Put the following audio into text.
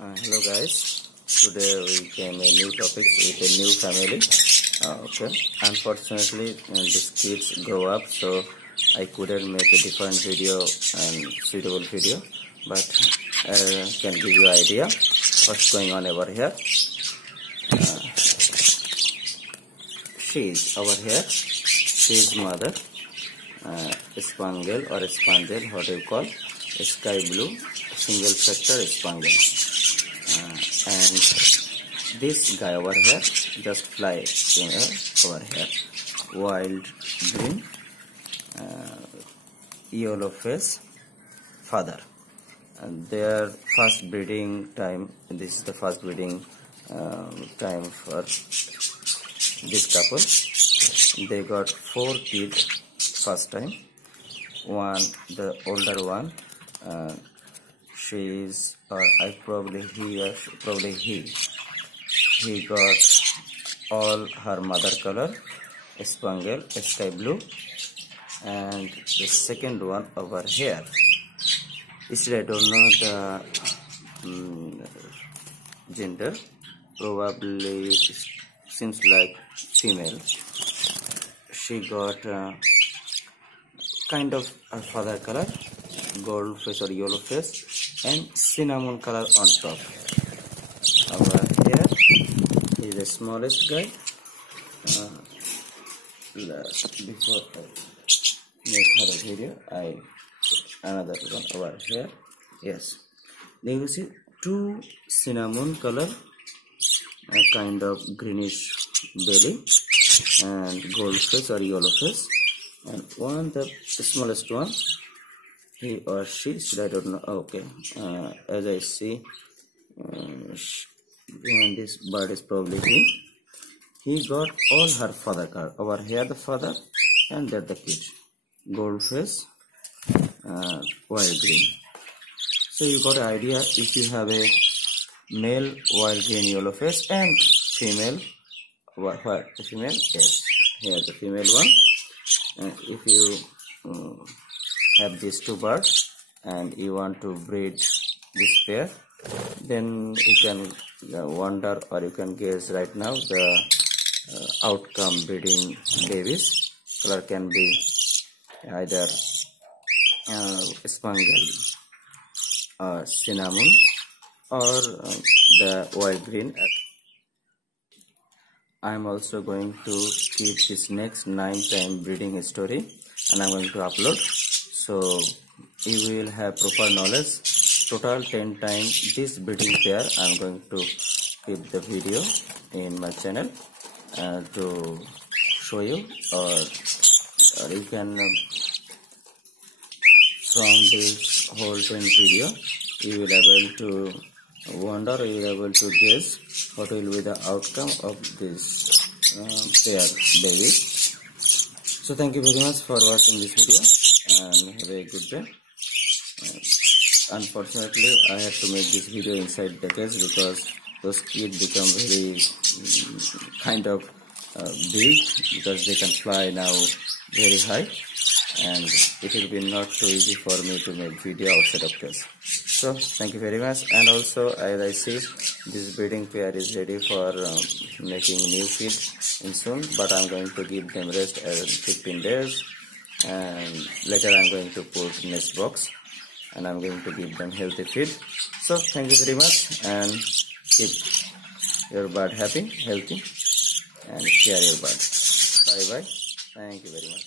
Hello guys, today we came a new topic with a new family. Okay, unfortunately these kids grow up, so I couldn't make a different video and suitable video, but I can give you idea what's going on over here. She's over here, she's mother, spangle or spaniel, what do you call, sky blue single factor spangle. And this guy over here just fly over here, wild green, yellow face father, and their first breeding time. This is the first breeding time for this couple. They got 4 kids first time. One, the older one, she's he got all her mother color, spangle, sky blue. And the second one over here, still I don't know the gender, probably seems like female. She got kind of a father color, gold face or yellow face, and cinnamon color on top. Over here is the smallest guy. Before I make her a video, another one over here. Yes, there you see 2 cinnamon color, kind of greenish belly and gold face or yellow face, and one, the smallest one, he or she, I don't know. Okay, as I see, behind this bird is probably he got all her father color. Over here the father, and there the kid, gold face, wild green. So you got an idea. If you have a male wild green yellow face and female, what the female? Yes, here's the female one. And if you have these 2 birds and you want to breed this pair, then you can wonder, or you can guess right now the outcome breeding babies. Color can be either spangle or cinnamon or the wild green. I am also going to keep this next 9-time breeding story, and I am going to upload, so you will have proper knowledge. Total 10 times this breeding pair I am going to keep the video in my channel to show you, or you can from this whole 10 video you will be able to wonder, you will be able to guess what will be the outcome of this pair baby. So thank you very much for watching this video, and have a good day. Unfortunately I had to make this video inside the cage because those kids become very kind of big, because they can fly now very high, and it will be not too easy for me to make video outside of cage. So thank you very much. And also, as I see, this breeding pair is ready for making new feed in soon, but I'm going to give them rest as 15 days, and later I'm going to put nest box and I'm going to give them healthy feed. So thank you very much, and keep your bird happy, healthy, and care your bird. Bye bye. Thank you very much.